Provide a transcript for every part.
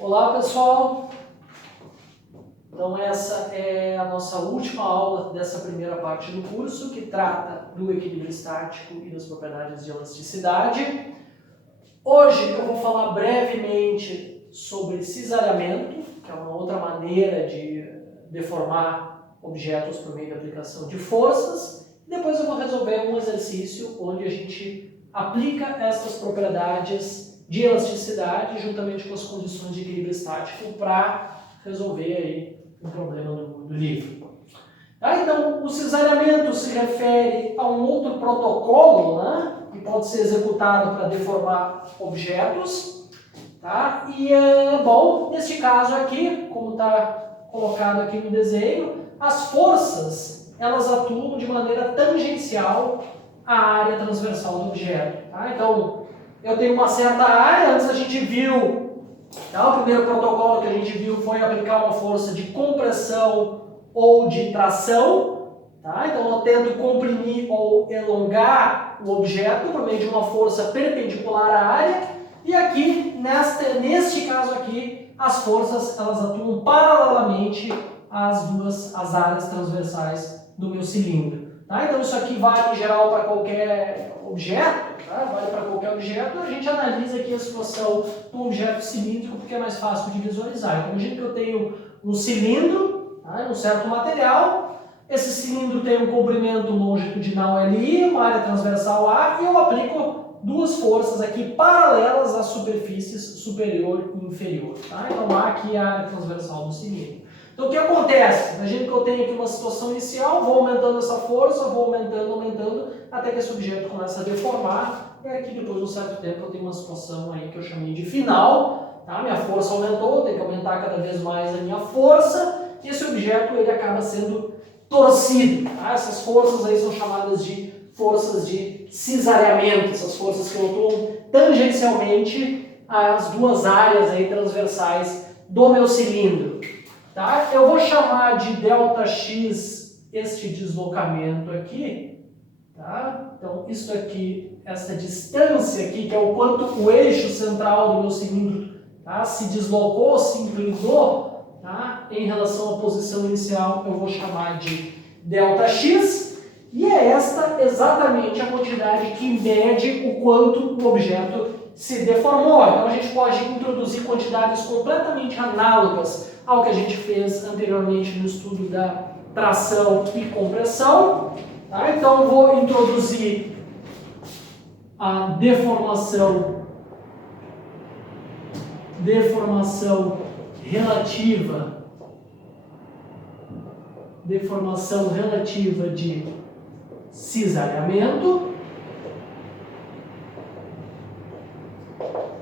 Olá pessoal, então essa é a nossa última aula dessa primeira parte do curso que trata do equilíbrio estático e das propriedades de elasticidade. Hoje eu vou falar brevemente sobre cisalhamento, que é uma outra maneira de deformar objetos por meio da aplicação de forças. Depois eu vou resolver um exercício onde a gente aplica essas propriedades de elasticidade juntamente com as condições de equilíbrio estático para resolver aí um problema do livro. Então, o cisalhamento se refere a um outro protocolo, né, que pode ser executado para deformar objetos. Tá? E, bom, neste caso aqui, como está colocado aqui no desenho, as forças elas atuam de maneira tangencial à área transversal do objeto. Tá? Então, eu tenho uma certa área, antes a gente viu, tá? O primeiro protocolo que a gente viu foi aplicar uma força de compressão ou de tração. Tá? Então eu tento comprimir ou elongar o objeto por meio de uma força perpendicular à área. E aqui, neste caso aqui, as forças elas atuam paralelamente às áreas transversais do meu cilindro. Tá? Então isso aqui vale em geral para qualquer objeto. Tá? Vale para qualquer objeto, a gente analisa aqui a situação do objeto cilíndrico porque é mais fácil de visualizar. Então, imagina que eu tenho um cilindro, tá? Um certo material, esse cilindro tem um comprimento longitudinal LI, uma área transversal A, e eu aplico duas forças aqui paralelas às superfícies superior e inferior. Tá? Então, A aqui é a área transversal do cilindro. Então, o que acontece? Imagina que eu tenho aqui uma situação inicial, vou aumentando essa força, vou aumentando, até que esse objeto começa a deformar, e aqui depois de um certo tempo eu tenho uma situação aí que eu chamei de final, tá? Minha força aumentou, tem que aumentar cada vez mais a minha força, e esse objeto ele acaba sendo torcido. Tá? Essas forças aí são chamadas de forças de cisalhamento, essas forças que atuam tangencialmente às duas áreas aí transversais do meu cilindro. Tá? Eu vou chamar de ΔX este deslocamento aqui. Tá? Então, isso aqui, essa distância aqui, que é o quanto o eixo central do meu cilindro, tá, se deslocou, se inclinou, tá, em relação à posição inicial, eu vou chamar de ΔX. E é esta exatamente a quantidade que mede o quanto o objeto se deformou. Então, a gente pode introduzir quantidades completamente análogas ao que a gente fez anteriormente no estudo da tração e compressão. Tá? Então eu vou introduzir a deformação relativa de cisalhamento.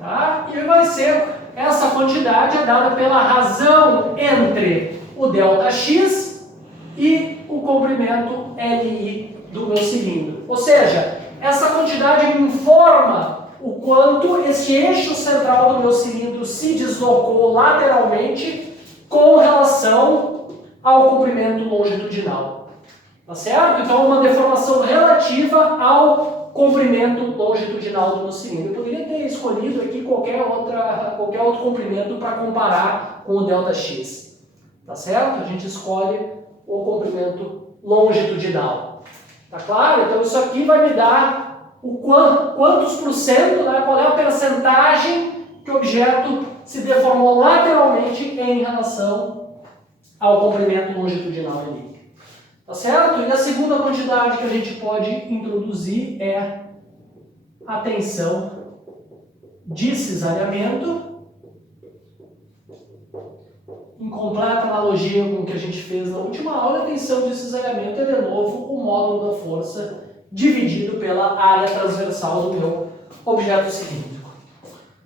Tá? E vai ser essa quantidade é dada pela razão entre o ΔX e o comprimento LI do meu cilindro. Ou seja, essa quantidade me informa o quanto esse eixo central do meu cilindro se deslocou lateralmente com relação ao comprimento longitudinal. Tá certo? Então, uma deformação relativa ao comprimento longitudinal do meu cilindro. Eu poderia ter escolhido aqui qualquer outro comprimento para comparar com o ΔX. Tá certo? A gente escolhe o comprimento longitudinal. Tá claro? Então isso aqui vai me dar o quantos por cento, né? Qual é a percentagem que o objeto se deformou lateralmente em relação ao comprimento longitudinal ali. Tá certo? E a segunda quantidade que a gente pode introduzir é a tensão de cisalhamento. Em completa analogia com o que a gente fez na última aula, a tensão de cisalhamento é, de novo, o módulo da força dividido pela área transversal do meu objeto cilíndrico.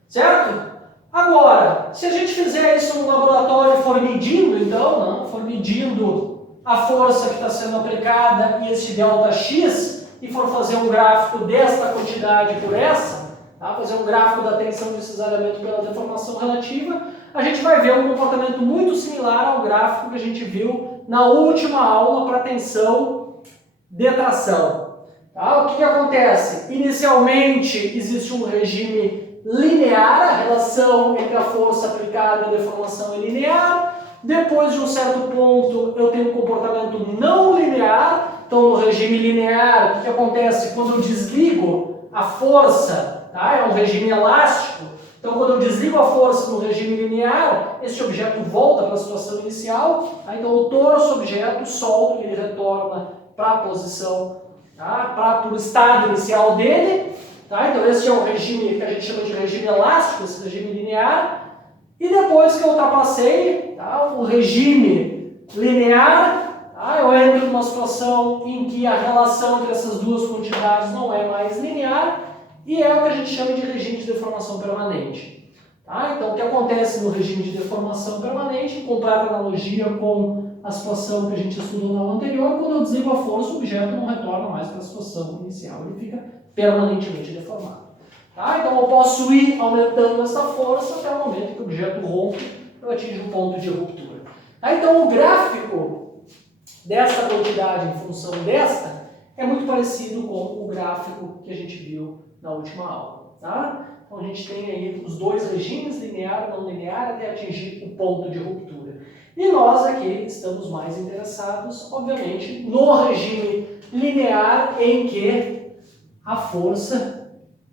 Certo? Agora, se a gente fizer isso no laboratório e for medindo, então, for medindo a força que está sendo aplicada e esse ΔX, e for fazer um gráfico desta quantidade por essa, tá? Fazer um gráfico da tensão de cisalhamento pela deformação relativa, a gente vai ver um comportamento muito similar ao gráfico que a gente viu na última aula para tensão de tração. Tá? O que acontece? Inicialmente existe um regime linear, a relação entre a força aplicada e a deformação é linear. Depois de um certo ponto eu tenho um comportamento não linear. Então no regime linear, o que acontece? Quando eu desligo a força, tá? É um regime elástico. Então quando eu desligo a força no regime linear, esse objeto volta para a situação inicial. Tá? Então eu torço o objeto, solto e ele retorna para a posição, tá? Para o estado inicial dele. Tá? Então esse é o regime que a gente chama de regime elástico, esse regime linear. E depois que eu ultrapassei, tá, o regime linear, tá, eu entro numa situação em que a relação entre essas duas quantidades não é mais linear e é o que a gente chama de regime de deformação permanente. Tá? Então o que acontece no regime de deformação permanente, em completa analogia com a situação que a gente estudou na aula anterior, quando eu desligo a força, o objeto não retorna mais para a situação inicial, ele fica permanentemente deformado. Tá? Então eu posso ir aumentando essa força até o momento que o objeto rompe, eu atinjo um ponto de ruptura. Tá? Então o gráfico dessa quantidade em função desta é muito parecido com o gráfico que a gente viu na última aula. Tá? Então a gente tem aí os dois regimes, linear e não linear, até atingir o ponto de ruptura. E nós aqui estamos mais interessados, obviamente, no regime linear em que a força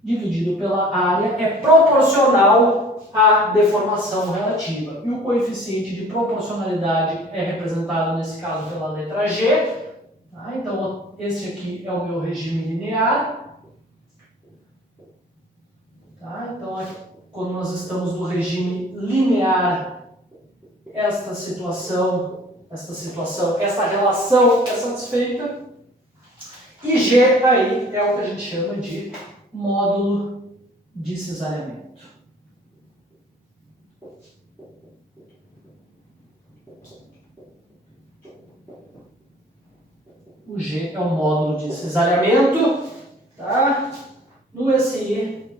dividido pela área é proporcional à deformação relativa. E o coeficiente de proporcionalidade é representado, nesse caso, pela letra G. Tá? Então, esse aqui é o meu regime linear. Tá? Então, quando nós estamos no regime linear, esta relação é satisfeita. E G aí é o que a gente chama de módulo de cesariamento. O G é o módulo de cesariamento, tá? No SI,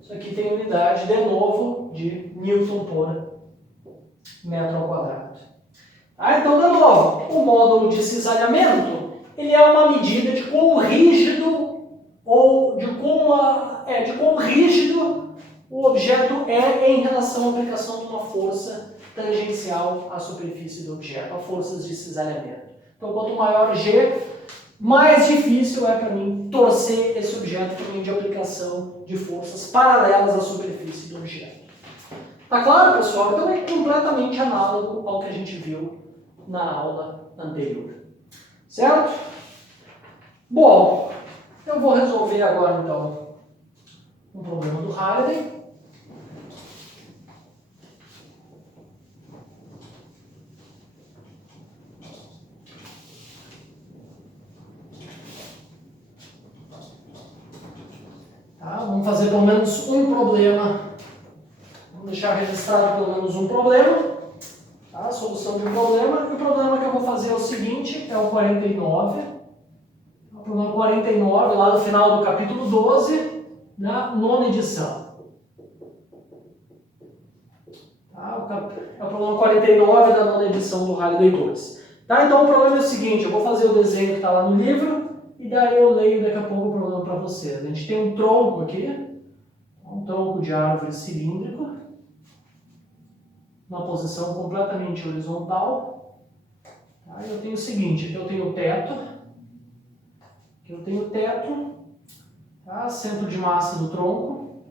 isso aqui tem unidade, de novo, de Newton por metro ao quadrado. Tá? Então, de novo, o módulo de cisalhamento, ele é uma medida de quão rígido ou de quão rígido o objeto é em relação à aplicação de uma força tangencial à superfície do objeto, a forças de cisalhamento. Então, quanto maior G, mais difícil é para mim torcer esse objeto por meio de aplicação de forças paralelas à superfície do objeto. Tá claro, pessoal? Então é completamente análogo ao que a gente viu na aula anterior. Certo? Bom, eu vou resolver agora, então, um problema do Halliday. Tá? Vamos fazer pelo menos um problema. Vamos deixar registrado pelo menos um problema. Tá? A solução de um problema. E o problema que eu vou fazer é o seguinte, é o 49. O problema 49, lá no final do capítulo 12, na 9ª edição. Tá? É o problema 49 da 9ª edição do Halliday 2. Tá? Então o problema é o seguinte, eu vou fazer o desenho que está lá no livro, e daí eu leio daqui a pouco o problema para vocês. A gente tem um tronco aqui, um tronco de árvore cilíndrico, uma posição completamente horizontal. Tá? Eu tenho o seguinte, eu tenho o teto, tá? Centro de massa do tronco,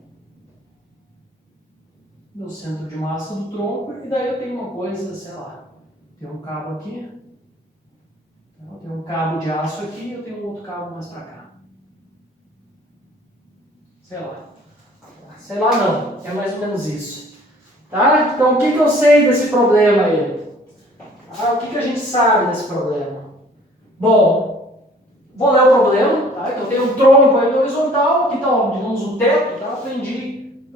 meu centro de massa do tronco, e daí eu tenho uma coisa, sei lá, tem um cabo aqui, eu tenho um cabo de aço aqui, eu tenho um outro cabo mais para cá. Sei lá não, é mais ou menos isso. Tá? Então o que eu sei desse problema aí? O que a gente sabe desse problema? Bom, vou ler o problema, tá? Então eu tenho um tronco aí no horizontal, aqui está, digamos, o teto, tá? Eu prendi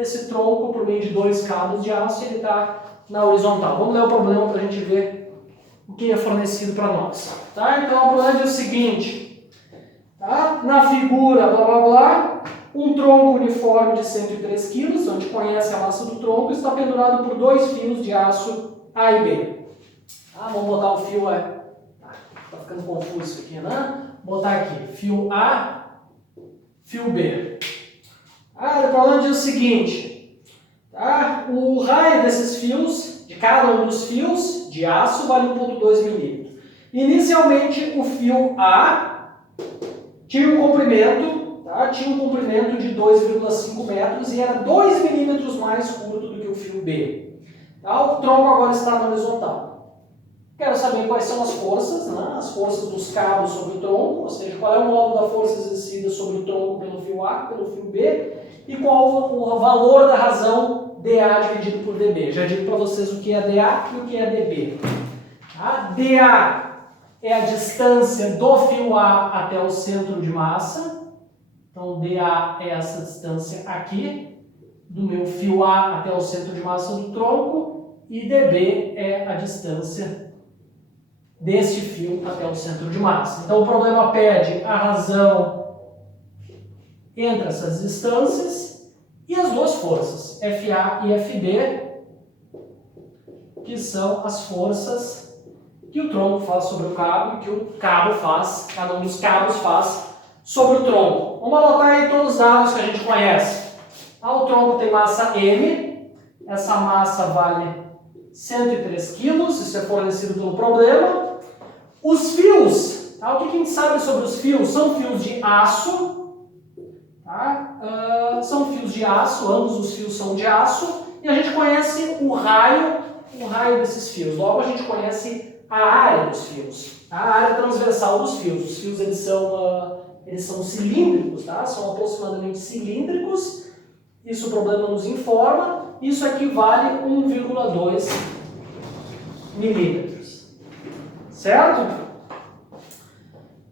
esse tronco por meio de 2 cabos de aço e ele está na horizontal. Vamos ler o problema para a gente ver o que é fornecido para nós. Tá? Então o problema é o seguinte, tá? Na figura, blá blá blá, um tronco uniforme de 103 kg, a gente conhece a massa do tronco, está pendurado por 2 fios de aço A e B. Tá? Vamos botar o fio, tá ficando confuso isso aqui, né? Vou botar aqui, fio A, fio B. O problema diz o seguinte, tá? O raio desses fios, de cada um dos fios de aço, vale 1,2 milímetros. Inicialmente, o fio A tinha um comprimento, tá? Tinha um comprimento de 2,5 metros e era 2 milímetros mais curto do que o fio B. Tá? O tronco agora está na horizontal. Quero saber quais são as forças, né? As forças dos cabos sobre o tronco, ou seja, qual é o módulo da força exercida sobre o tronco pelo fio A, pelo fio B, e qual o valor da razão dA dividido por dB. Já digo para vocês o que é dA e o que é dB. Tá? dA é a distância do fio A até o centro de massa. Então, dA é essa distância aqui, do meu fio A até o centro de massa do tronco, e dB é a distância deste fio até o centro de massa. Então, o problema pede a razão entre essas distâncias e as duas forças, FA e FB, que são as forças que o tronco faz sobre o cabo e que o cabo faz, cada um dos cabos faz sobre o tronco. Vamos anotar aí todos os dados que a gente conhece. O tronco tem massa M, essa massa vale 103 kg, isso é fornecido pelo problema. Os fios, tá? O que a gente sabe sobre os fios? São fios de aço, tá? São fios de aço, ambos os fios são de aço, e a gente conhece o raio desses fios. Logo a gente conhece a área dos fios, tá? A área transversal dos fios. Os fios eles são cilíndricos, tá? São aproximadamente cilíndricos. Isso o problema nos informa. Isso aqui vale 1,2 milímetros. Certo?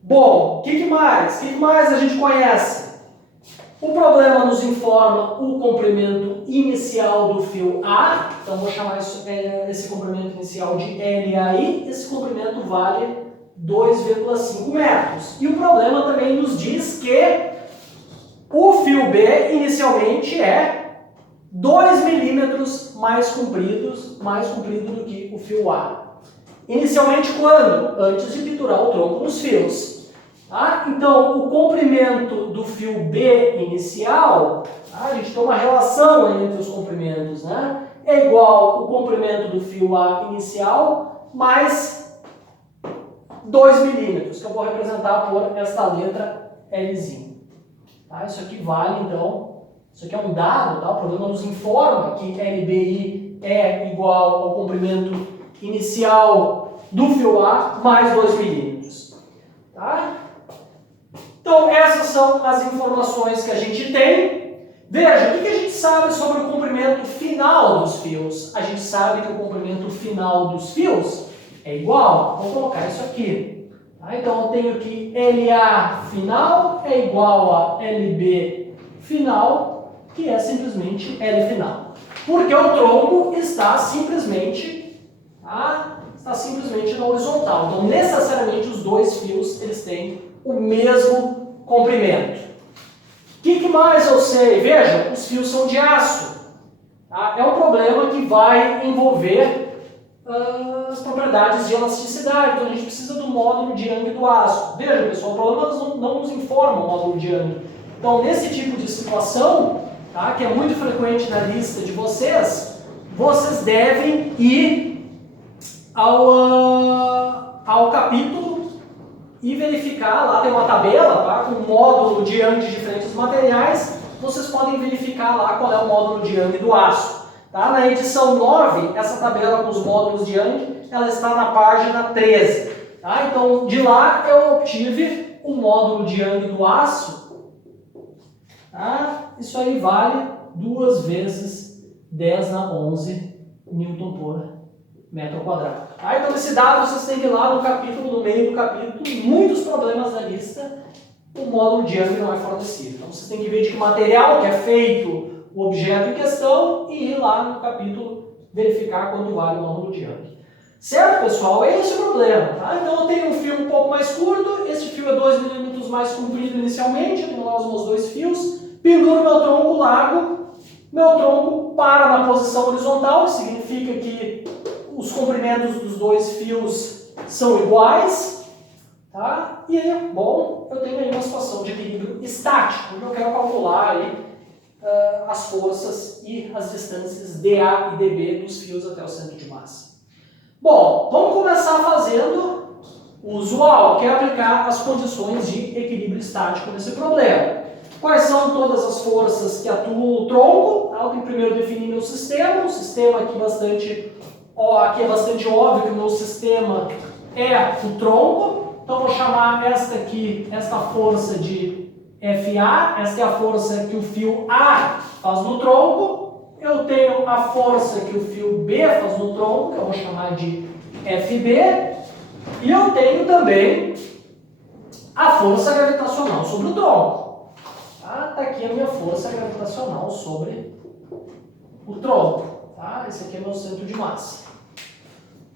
Bom, o que mais? O que mais a gente conhece? O problema nos informa o comprimento inicial do fio A. Então, vou chamar esse comprimento inicial de LAI. Esse comprimento vale 2,5 metros. E o problema também nos diz que o fio B inicialmente é 2 milímetros mais comprido do que o fio A. Inicialmente quando? Antes de pinturar o tronco nos fios. Tá? Então, o comprimento do fio B inicial, tá? A gente tem uma relação entre os comprimentos, né? É igual ao comprimento do fio A inicial mais 2 milímetros, que eu vou representar por esta letra Lzinho. Tá? Isso aqui vale, então, isso aqui é um dado, tá? O problema nos informa que LBI é igual ao comprimento inicial do fio A mais 2 milímetros. Tá? Então, essas são as informações que a gente tem. Veja, o que a gente sabe sobre o comprimento final dos fios? A gente sabe que o comprimento final dos fios é igual, vou colocar isso aqui. Tá? Então, eu tenho que LA final é igual a LB final, que é simplesmente L final. Porque o tronco está simplesmente na horizontal. Então, necessariamente, os dois fios eles têm o mesmo comprimento. O que mais eu sei? Veja, os fios são de aço. Tá? É um problema que vai envolver as propriedades de elasticidade. Então, a gente precisa do módulo de Young do aço. Veja, pessoal, o problema não nos informa o módulo de Young. Então, nesse tipo de situação, tá, que é muito frequente na lista de vocês devem ir ao capítulo e verificar, lá tem uma tabela, tá, com o módulo de Young de diferentes materiais, vocês podem verificar lá qual é o módulo de Young do aço. Tá? Na edição 9, essa tabela com os módulos de Young, ela está na página 13. Tá? Então, de lá eu obtive o módulo de Young do aço. Tá? Isso aí vale 2 vezes 10 na 11 Newton por metro quadrado. Tá? Então, esse dado vocês têm que ir lá no capítulo, no meio do capítulo, muitos problemas da lista, o módulo de Young não é fornecido. Então, vocês têm que ver de que material que é feito o objeto em questão e ir lá no capítulo verificar quanto vale o módulo de Young. Certo, pessoal? É esse o problema. Tá? Então, eu tenho um fio um pouco mais curto, esse fio é 2 milímetros mais comprido inicialmente, eu tenho lá os meus 2 fios, penduro meu tronco largo, meu tronco para na posição horizontal, que significa que os comprimentos dos 2 fios são iguais. Tá? E aí, bom, eu tenho aí uma situação de equilíbrio estático, onde eu quero calcular aí, as forças e as distâncias dA e dB dos fios até o centro de massa. Bom, vamos começar fazendo o usual, que é aplicar as condições de equilíbrio estático nesse problema. Quais são todas as forças que atuam no tronco? Eu tenho que primeiro definir meu sistema. O sistema aqui é bastante óbvio que o meu sistema é o tronco. Então vou chamar esta força de FA. Esta é a força que o fio A faz no tronco. Eu tenho a força que o fio B faz no tronco, que eu vou chamar de FB. E eu tenho também a força gravitacional sobre o tronco. Tá aqui a minha força gravitacional sobre o tronco. Tá? Esse aqui é meu centro de massa.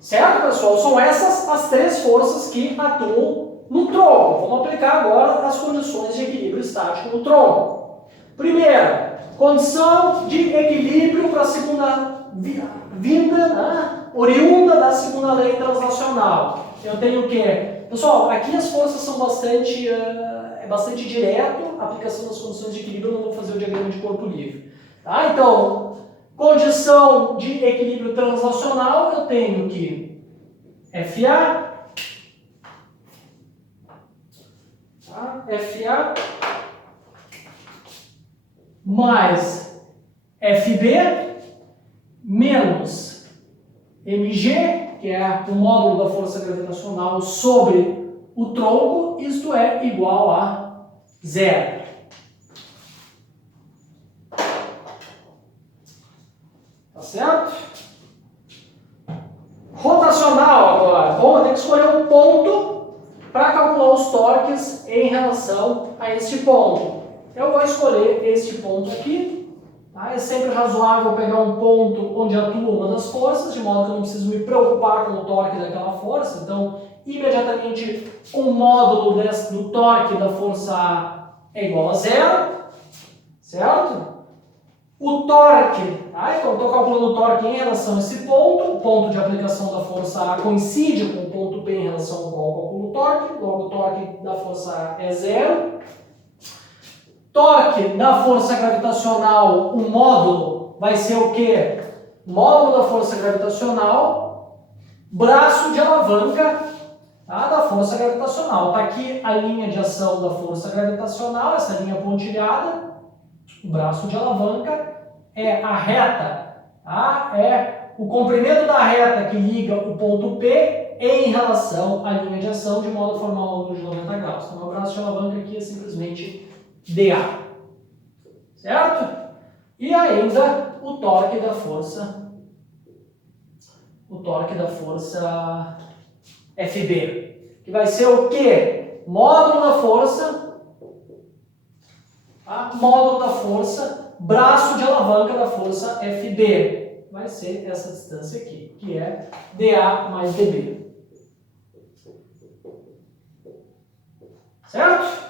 Certo, pessoal? São essas as três forças que atuam no tronco. Vamos aplicar agora as condições de equilíbrio estático no tronco. Primeira, condição de equilíbrio para a segunda vinda, né? Oriunda da segunda lei translacional. Eu tenho o quê? Pessoal, aqui as forças são bastante direto, a aplicação das condições de equilíbrio, eu não vou fazer o diagrama de corpo livre. Tá? Então, condição de equilíbrio translacional, eu tenho que FA, tá? FA mais FB menos mg, que é o módulo da força gravitacional sobre o tronco, isto é igual a 0. Tá certo? Rotacional agora. Bom, eu tenho que escolher um ponto para calcular os torques em relação a este ponto. Eu vou escolher este ponto aqui. Tá? É sempre razoável pegar um ponto onde atua uma das forças, de modo que eu não preciso me preocupar com o torque daquela força. Então, imediatamente, o módulo do torque da força A é igual a 0. Certo? O torque, tá? Então eu estou calculando o torque em relação a esse ponto. O ponto de aplicação da força A coincide com o ponto P em relação ao qual eu calculo o torque. Logo, o torque da força A é 0. Torque da força gravitacional, o módulo vai ser o quê? Módulo da força gravitacional, braço de alavanca, tá? Da força gravitacional. Está aqui a linha de ação da força gravitacional, essa linha pontilhada. O braço de alavanca é a reta, tá? É o comprimento da reta que liga o ponto P em relação à linha de ação, de modo a formar um ângulo de 90 graus. Então, o braço de alavanca aqui é simplesmente dA. Certo? E ainda o torque da força FB, que vai ser o quê? Módulo da força, tá? Módulo da força, braço de alavanca da força FB. Vai ser essa distância aqui, que é dA mais dB. Certo?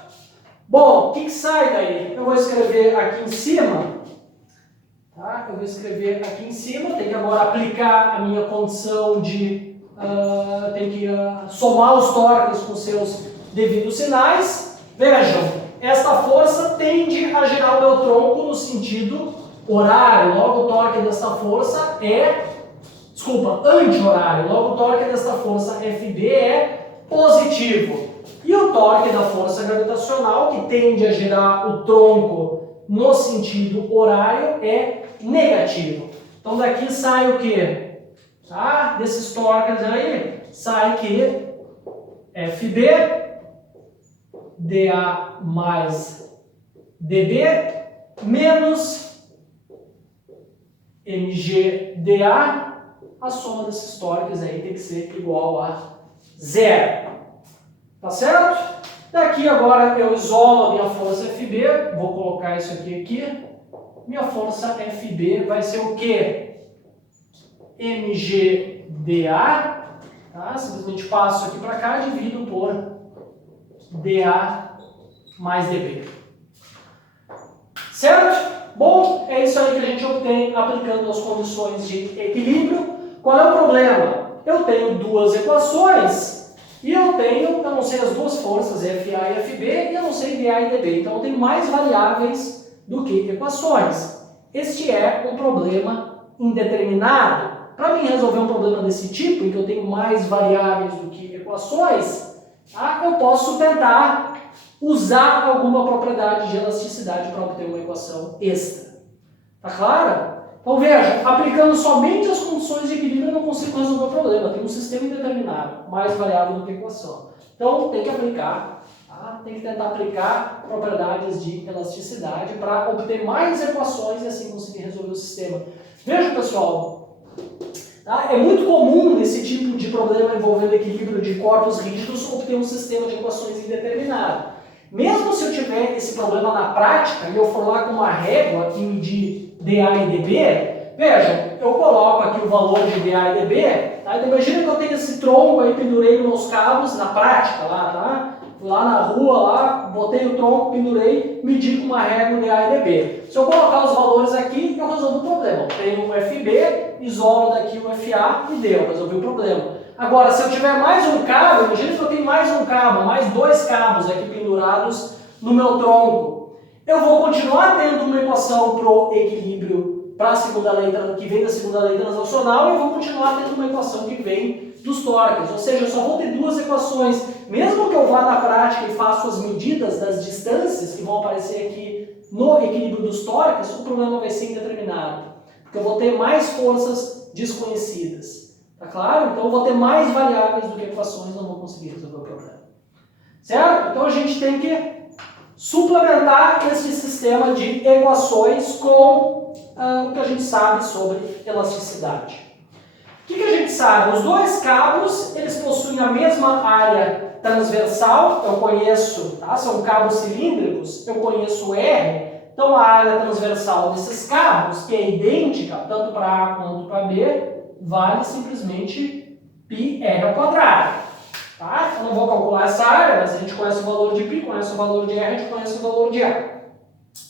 Bom, o que sai daí? Eu vou escrever aqui em cima. Tá? Eu vou escrever aqui em cima. Tem que agora aplicar a minha condição de... tem que somar os torques com seus devidos sinais. Vejam, esta força tende a girar o meu tronco no sentido horário. Logo, o torque desta força anti-horário. Logo, o torque desta força FB é positivo. E o torque da força gravitacional, que tende a girar o tronco no sentido horário, é negativo. Então daqui sai o quê? Tá? Desses torques aí, sai que FB, dA mais dB, menos mgdA, a soma desses torques aí tem que ser igual a 0. Tá certo? Daqui agora eu isolo a minha força FB, vou colocar isso aqui. Minha força FB vai ser o quê? mgdA, tá? Simplesmente passo aqui para cá, divido por dA mais dB. Certo? Bom, é isso aí que a gente obtém aplicando as condições de equilíbrio. Qual é o problema? Eu tenho duas equações E eu não sei as duas forças, FA e FB, e eu não sei dA e dB. Então eu tenho mais variáveis do que equações. Este é um problema indeterminado. Para mim resolver um problema desse tipo, em que eu tenho mais variáveis do que equações, tá? Eu posso tentar usar alguma propriedade de elasticidade para obter uma equação extra. Tá claro? Então veja, aplicando somente as condições de equilíbrio eu não consigo resolver o problema. Tem um sistema indeterminado, mais variável do que equação. Então tem que aplicar, tá? Tem que tentar aplicar propriedades de elasticidade para obter mais equações e assim conseguir resolver o sistema. Veja, pessoal, tá? É muito comum nesse tipo de problema envolvendo equilíbrio de corpos rígidos obter um sistema de equações indeterminado. Mesmo se eu tiver esse problema na prática e eu for lá com uma régua que medir dA e dB, vejam, eu coloco aqui o valor de dA e dB, tá? Então imagina que eu tenho esse tronco aí, pendurei meus cabos na prática lá, tá? Fui lá na rua, lá, botei o tronco, pendurei, medi com uma régua dA e dB. Se eu colocar os valores aqui, eu resolvo o problema. Eu tenho o FB, isolo daqui o FA e deu, resolvi o problema. Agora, se eu tiver mais um cabo, imagina que eu tenho mais um cabo, mais dois cabos aqui pendurados no meu tronco. Eu vou continuar tendo uma equação para o equilíbrio para a segunda lei, que vem da segunda lei translacional, e eu vou continuar tendo uma equação que vem dos tórqueos. Ou seja, eu só vou ter duas equações. Mesmo que eu vá na prática e faça as medidas das distâncias que vão aparecer aqui no equilíbrio dos tórqueos, o problema vai ser indeterminado. Porque eu vou ter mais forças desconhecidas. Tá claro? Então eu vou ter mais variáveis do que equações, não vou conseguir resolver o problema. Certo? Então a gente tem que suplementar esse sistema de equações com o que a gente sabe sobre elasticidade. O que a gente sabe? Os dois cabos, eles possuem a mesma área transversal, eu conheço, tá? São cabos cilíndricos, eu conheço R, então a área transversal desses cabos, que é idêntica tanto para A quanto para B, vale simplesmente πr ao quadrado. Tá? Eu não vou calcular essa área, mas a gente conhece o valor de π, conhece o valor de r, a gente conhece o valor de A.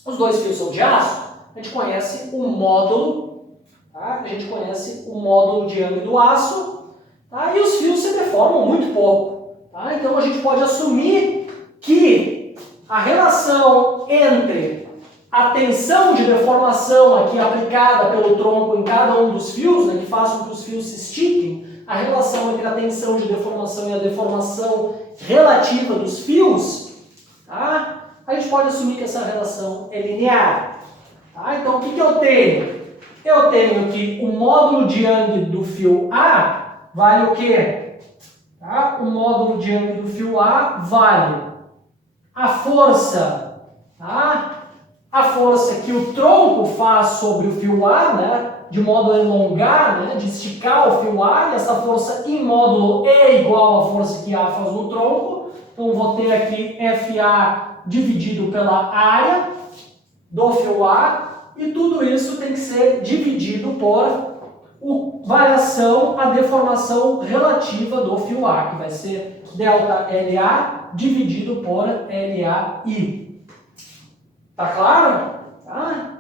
Os dois fios são de aço, a gente conhece o módulo, tá? A gente conhece o módulo de Young do aço, tá? E os fios se deformam muito pouco. Tá? Então a gente pode assumir que a relação entre a tensão de deformação aqui aplicada pelo tronco em cada um dos fios, né, que faz com que os fios se estiquem, a relação entre a tensão de deformação e a deformação relativa dos fios, tá? A gente pode assumir que essa relação é linear. Tá? Então o que eu tenho? Eu tenho que o módulo de Young do fio A vale o quê? Tá? O módulo de Young do fio A vale a força, tá? A força que o tronco faz sobre o fio A, né, de modo a elongar, né, de esticar o fio A, e essa força em módulo é igual à força que A faz no tronco. Então vou ter aqui FA dividido pela área do fio A, e tudo isso tem que ser dividido por variação, a deformação relativa do fio A, que vai ser ΔLA dividido por LAI. Tá claro? Tá?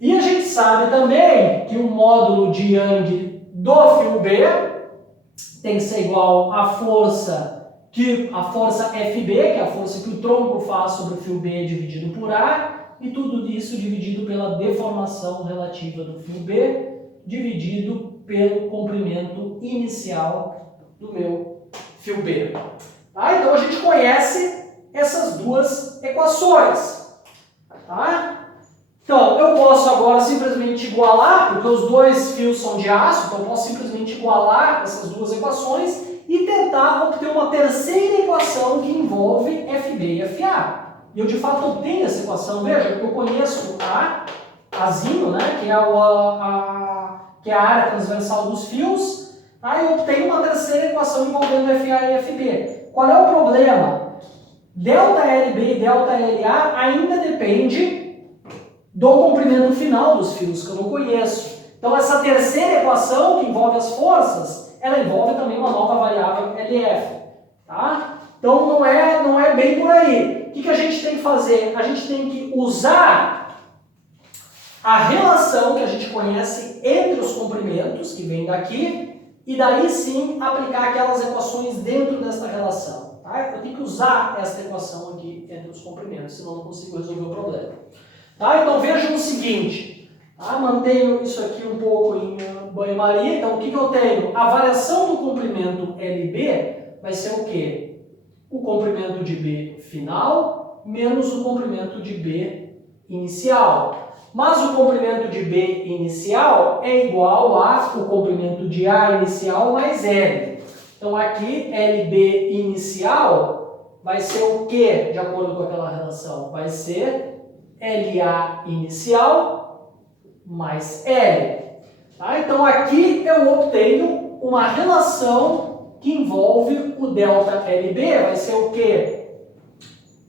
E a gente sabe também que o módulo de Young do fio B tem que ser igual à força FB, que é a força que o tronco faz sobre o fio B dividido por A, e tudo isso dividido pela deformação relativa do fio B, dividido pelo comprimento inicial do meu fio B. Tá? Então a gente conhece essas duas equações. Tá? Então, eu posso agora simplesmente igualar, porque os dois fios são de aço, então eu posso simplesmente igualar essas duas equações e tentar obter uma terceira equação que envolve FB e FA. E eu de fato obtenho essa equação. Veja, eu conheço Azinho, né, que é a área transversal dos fios, tá? E eu obtenho uma terceira equação envolvendo FA e FB. Qual é o problema? ΔLB e ΔLA ainda depende do comprimento final dos fios, que eu não conheço. Então essa terceira equação, que envolve as forças, ela envolve também uma nova variável LF. Tá? Então não é bem por aí. O que a gente tem que fazer? A gente tem que usar a relação que a gente conhece entre os comprimentos, que vem daqui, e daí sim aplicar aquelas equações dentro desta relação. Tá? Eu tenho que usar esta equação aqui entre os comprimentos, senão eu não consigo resolver o problema. Tá? Então vejam o seguinte, tá? Mantenho isso aqui um pouco em banho-maria. Então o que eu tenho? A variação do comprimento LB vai ser o quê? O comprimento de B final menos o comprimento de B inicial. Mas o comprimento de B inicial é igual ao comprimento de A inicial mais L. Então aqui LB inicial vai ser o quê, de acordo com aquela relação? Vai ser LA inicial mais L. Tá? Então aqui eu obtenho uma relação que envolve o delta LB, vai ser o quê?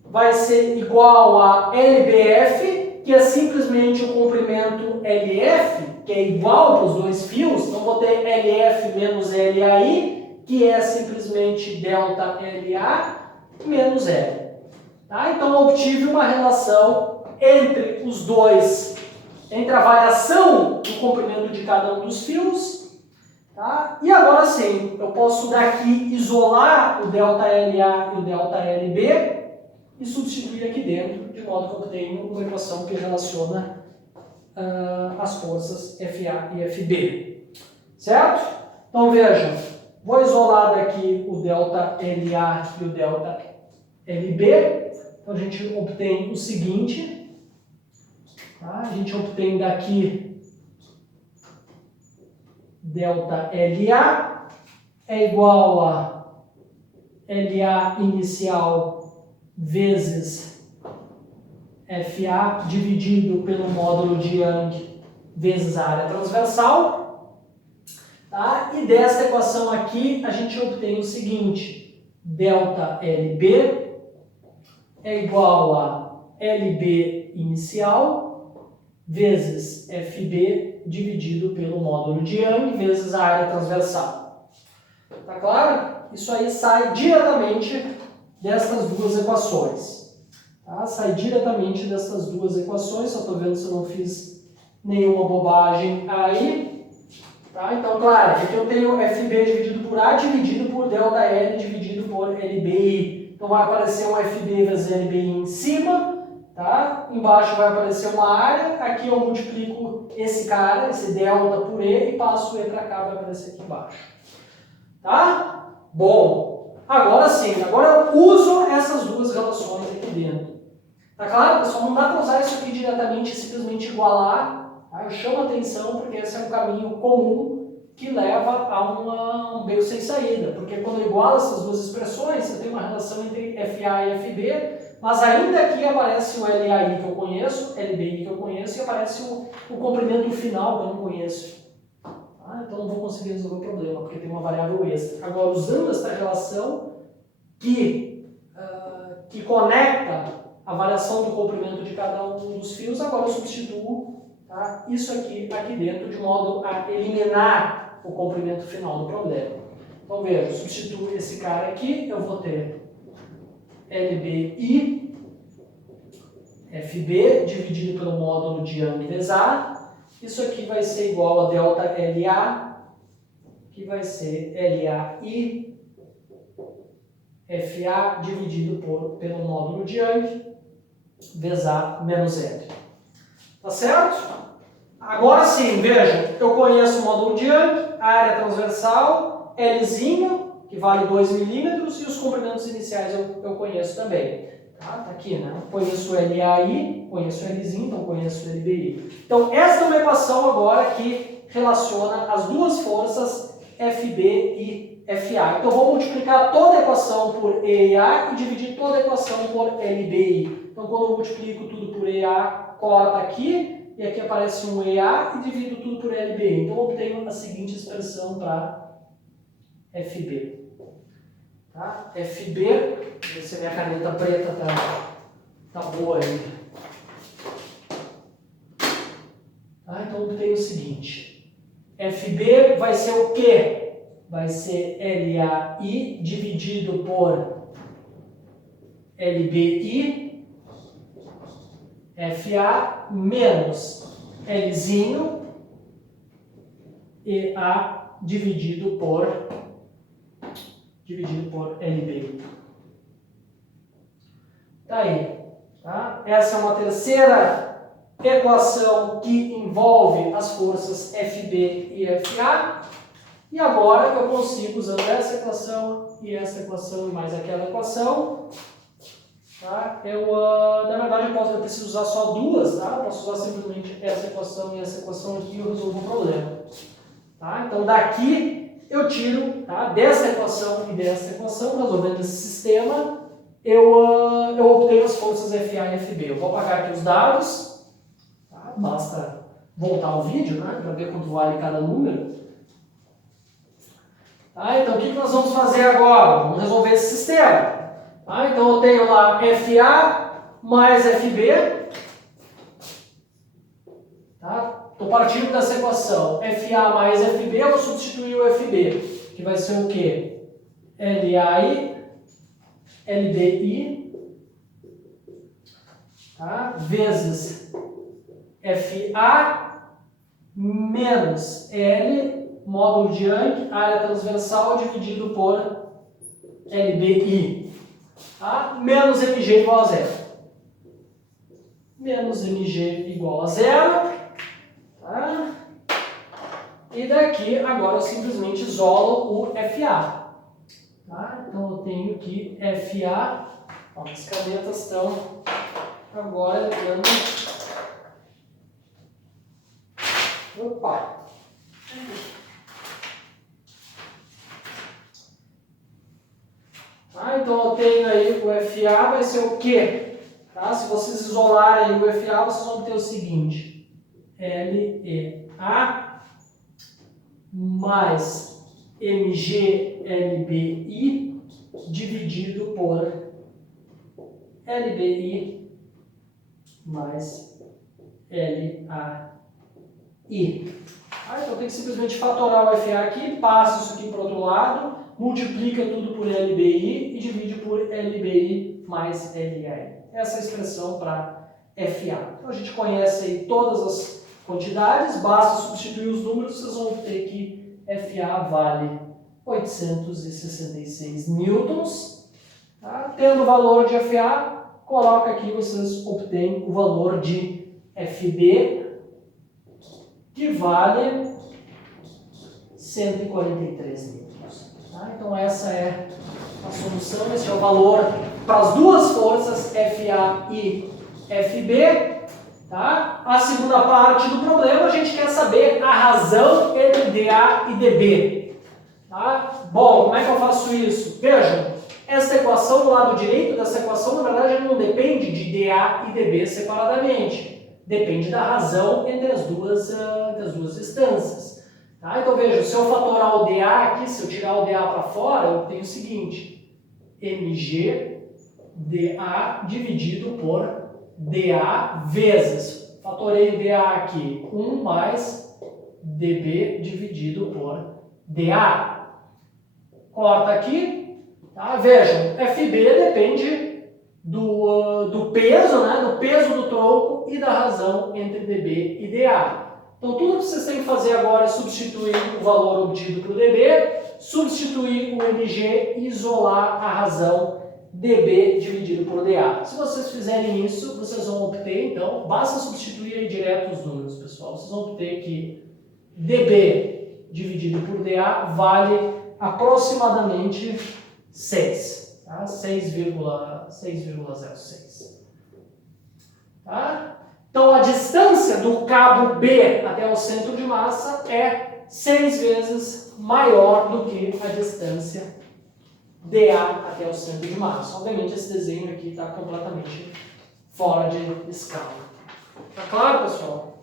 Vai ser igual a LBF, que é simplesmente o comprimento LF, que é igual para os dois fios. Então vou ter LF menos LAI, que é simplesmente delta LA menos L. Tá? Então eu obtive uma relação entre os dois, entre a variação do comprimento de cada um dos fios. Tá? E agora sim, eu posso daqui isolar o delta LA e o delta LB e substituir aqui dentro, de modo que eu obtenho uma equação que relaciona as forças FA e FB. Certo? Então vejam, vou isolar daqui o delta LA e o delta LB. Então a gente obtém o seguinte, tá? A gente obtém daqui delta LA é igual a LA inicial vezes FA dividido pelo módulo de Young vezes a área transversal. Tá? E desta equação aqui a gente obtém o seguinte, delta LB é igual a LB inicial vezes FB dividido pelo módulo de Young vezes a área transversal. Tá claro? Isso aí sai diretamente destas duas equações. Tá? Sai diretamente dessas duas equações, só estou vendo se eu não fiz nenhuma bobagem aí. Tá? Então, claro, aqui eu tenho FB dividido por A dividido por delta L dividido por LBI. Então vai aparecer um FB vezes LBI em cima, tá? Embaixo vai aparecer uma área, aqui eu multiplico esse cara, esse delta por E e passo o E para cá, vai aparecer aqui embaixo. Tá? Bom. Agora sim, agora eu uso essas duas relações aqui dentro. Tá claro, pessoal? Não dá para usar isso aqui diretamente e simplesmente igualar. Tá? Eu chamo a atenção porque esse é um caminho comum que leva a um beco sem saída. Porque quando eu igualo essas duas expressões, eu tenho uma relação entre FA e FB, mas ainda aqui aparece o LAI que eu conheço, LBI que eu conheço, e aparece o comprimento final que eu não conheço. Então não vou conseguir resolver o problema, porque tem uma variável extra. Agora, usando esta relação que conecta a variação do comprimento de cada um dos fios, agora eu substituo, tá, isso aqui dentro, de modo a eliminar o comprimento final do problema. Então veja, eu substituo esse cara aqui, eu vou ter LBI, FB, dividido pelo módulo de Young vezes A. Isso aqui vai ser igual a delta LA, que vai ser LAI, FA dividido pelo módulo de Young, vezes A menos L. Tá certo? Agora sim, vejam, eu conheço o módulo de Young, a área transversal, Lzinho, que vale 2 milímetros, e os comprimentos iniciais eu conheço também. Tá aqui, né? Conheço o LAI, conheço o Lzinho, então conheço o LBI. Então, essa é uma equação agora que relaciona as duas forças FB e FA. Então, eu vou multiplicar toda a equação por EA e dividir toda a equação por LBI. Então, quando eu multiplico tudo por EA, corta aqui, e aqui aparece um EA e divido tudo por LBI. Então, eu obtenho a seguinte expressão para FB. Tá? FB, deixa eu ver se a minha caneta preta tá boa ainda. Tá? Então, eu obtenho o seguinte. FB vai ser o quê? Vai ser LAI dividido por LBI, FA menos Lzinho, EA dividido por LB. Tá aí. Tá? Essa é uma terceira equação que envolve as forças FB e FA. E agora eu consigo, usando essa equação e mais aquela equação, tá? Na verdade, eu preciso usar só duas, tá? Eu posso usar simplesmente essa equação e essa equação aqui e eu resolvo o problema. Tá? Então, daqui eu tiro, tá? Dessa equação e dessa equação, resolvendo esse sistema, eu obtenho as forças FA e FB. Eu vou apagar aqui os dados, tá? Basta voltar o vídeo, né? Para ver quanto vale cada número. Tá? Então, o que nós vamos fazer agora? Vamos resolver esse sistema. Tá? Então, eu tenho lá FA mais FB. Estou partindo dessa equação. FA mais FB, eu vou substituir o FB, que vai ser o quê? LAI, LBI, tá? Vezes FA menos L, módulo de Young, área transversal, dividido por LBI. Tá? Menos MG igual a zero. Menos MG igual a zero. Tá? E daqui, agora eu simplesmente isolo o FA. Tá? Então eu tenho que FA, ó, as canetas estão agora dando. Opa! Tá? Então eu tenho aí o FA vai ser o quê? Tá? Se vocês isolarem o FA, vocês vão ter o seguinte: LEA mais MGLBI dividido por LBI mais LAI. Então eu tenho que simplesmente fatorar o FA aqui, passa isso aqui para o outro lado, multiplica tudo por LBI e divide por LBI mais LAI. Essa é a expressão para FA. Então a gente conhece aí todas as quantidades, basta substituir os números, vocês vão ter que FA vale 866 newtons. Tá? Tendo o valor de FA, coloca aqui, vocês obtêm o valor de FB, que vale 143 newtons. Tá? Então essa é a solução, esse é o valor para as duas forças FA e FB. Tá? A segunda parte do problema, a gente quer saber a razão entre dA e dB. Tá? Bom, como é que eu faço isso? Vejam, essa equação do lado direito dessa equação, na verdade, não depende de dA e dB separadamente. Depende da razão entre as duas instâncias. Tá? Então veja, se eu fatorar o dA aqui, se eu tirar o dA para fora, eu tenho o seguinte: mg dA dividido por dA vezes, fatorei dA aqui, 1 mais dB dividido por dA. Corta aqui, tá? Vejam, FB depende do peso, né? Do peso do tronco e da razão entre dB e dA. Então tudo que vocês têm que fazer agora é substituir o valor obtido para o dB, substituir o mg e isolar a razão dB dividido por dA. Se vocês fizerem isso, vocês vão obter, então, basta substituir aí direto os números, pessoal. Vocês vão obter que dB dividido por dA vale aproximadamente 6, tá? 6,06. Tá? Então, a distância do cabo B até o centro de massa é 6 vezes maior do que a distância dA até o centro de massa. Obviamente, esse desenho aqui está completamente fora de escala. Tá claro, pessoal?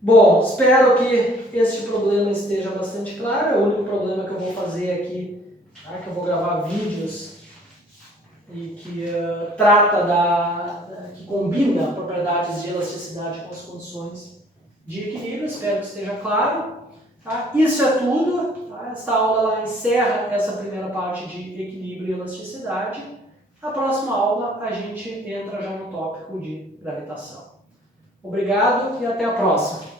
Bom, espero que este problema esteja bastante claro. É o único problema que eu vou fazer aqui, tá? Que eu vou gravar vídeos e que que combina propriedades de elasticidade com as condições de equilíbrio. Espero que esteja claro. Tá? Isso é tudo. Tá? Esta aula ela encerra essa primeira parte de equilíbrio e elasticidade. Na próxima aula a gente entra já no tópico de gravitação. Obrigado e até a próxima.